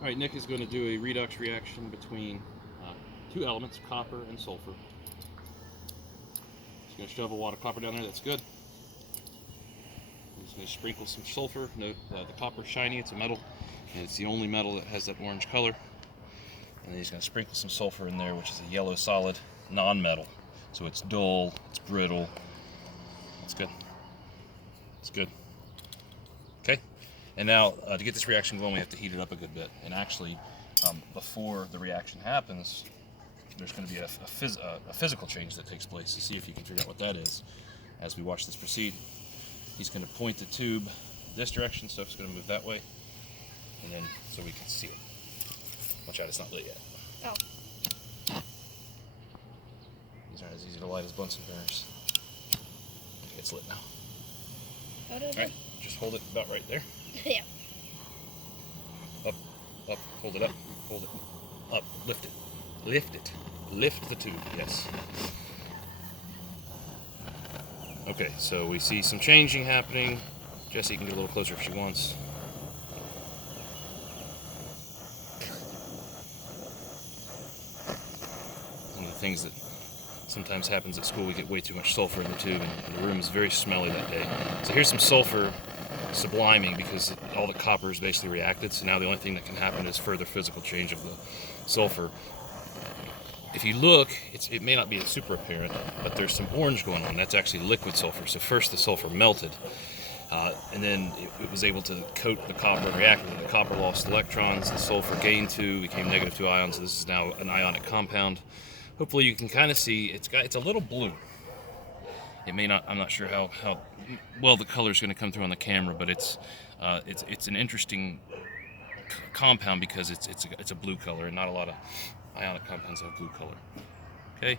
All right, Nick is going to do a redox reaction between two elements, copper and sulfur. He's going to shove a wad of copper down there. That's good. He's going to sprinkle some sulfur. Note the copper's shiny. It's a metal, and it's the only metal that has that orange color. And then he's going to sprinkle some sulfur in there, which is a yellow solid non-metal. So it's dull, it's brittle. It's good. It's good. Okay. And now, to get this reaction going, we have to heat it up a good bit. And actually, before the reaction happens, there's going to be a physical change that takes place. To see if you can figure out what that is as we watch this proceed. He's going to point the tube this direction, so it's going to move that way, and then so we can see it. Watch out, it's not lit yet. Oh. These aren't as easy to light as Bunsen burners. Okay, it's lit now. How do I do? Alright, just hold it about right there. Yeah. Up, hold it up, hold it up, lift it, lift the tube, yes. Okay, so we see some changing happening. Jessie can get a little closer if she wants. One of the things that sometimes happens at school, we get way too much sulfur in the tube, and the room is very smelly that day. So here's some sulfur subliming because all the copper is basically reacted, so now the only thing that can happen is further physical change of the sulfur. If you look, it may not be super apparent, but there's some orange going on. That's actually liquid sulfur. So first the sulfur melted, and then it was able to coat the copper and react with it. The copper lost electrons, the sulfur gained 2, became -2 ions, so this is now an ionic compound. Hopefully you can kind of see, it's a little blue. It may not, I'm not sure how well the color is going to come through on the camera, but it's an interesting compound because it's a blue color, and not a lot of ionic compounds have blue color. Okay,